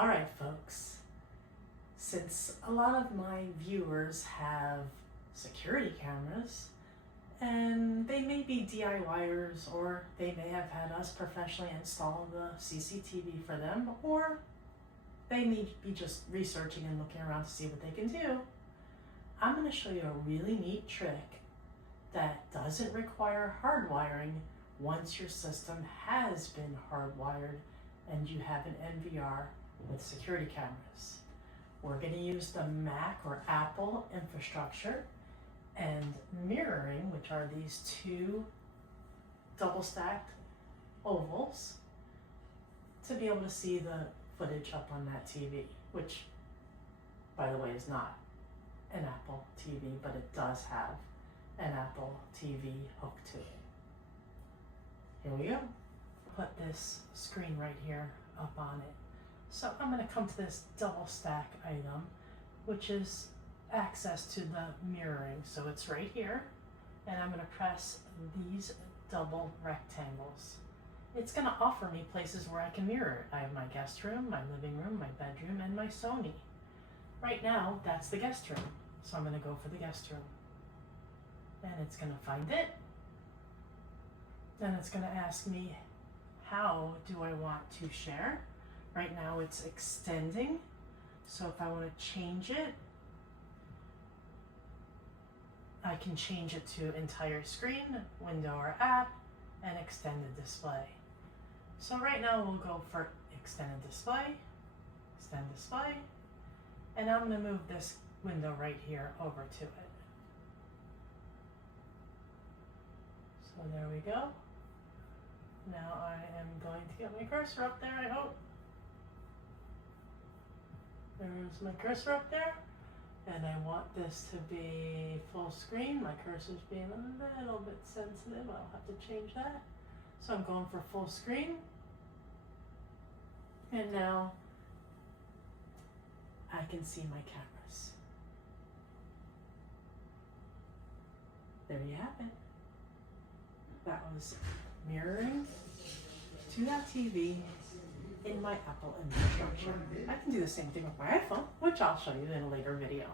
All right, folks, since a lot of my viewers have security cameras and they may be DIYers, or they may have had us professionally install the CCTV for them, or they may be just researching and looking around to see what they can do, I'm going to show you a really neat trick that doesn't require hardwiring once your system has been hardwired and you have an NVR with security cameras. We're going to use the Mac or Apple infrastructure and mirroring, which are these two double stacked ovals, to be able to see the footage up on that TV, which, by the way, is not an Apple TV, but it does have an Apple TV hooked to it. Here we go. Put this screen right here up on it. So I'm going to come to this double stack item, which is access to the mirroring. So it's right here, and I'm going to press these double rectangles. It's going to offer me places where I can mirror it. I have my guest room, my living room, my bedroom, and my Sony. Right now, that's the guest room. So I'm going to go for the guest room. And it's going to find it. And it's going to ask me, how do I want to share? Right now it's extending. So if I want to change it, I can change it to entire screen, window or app, and extended display. So right now we'll go for extended display, extend display, and I'm going to move this window right here over to it. So there we go. Now I am going to get my cursor up there, I hope. There's my cursor up there. And I want this to be full screen. My cursor's being a little bit sensitive. I'll have to change that. So I'm going for full screen. And now I can see my cameras. There you have it. That was mirroring to that TV in my Apple infrastructure. I can do the same thing with my iPhone, which I'll show you in a later video.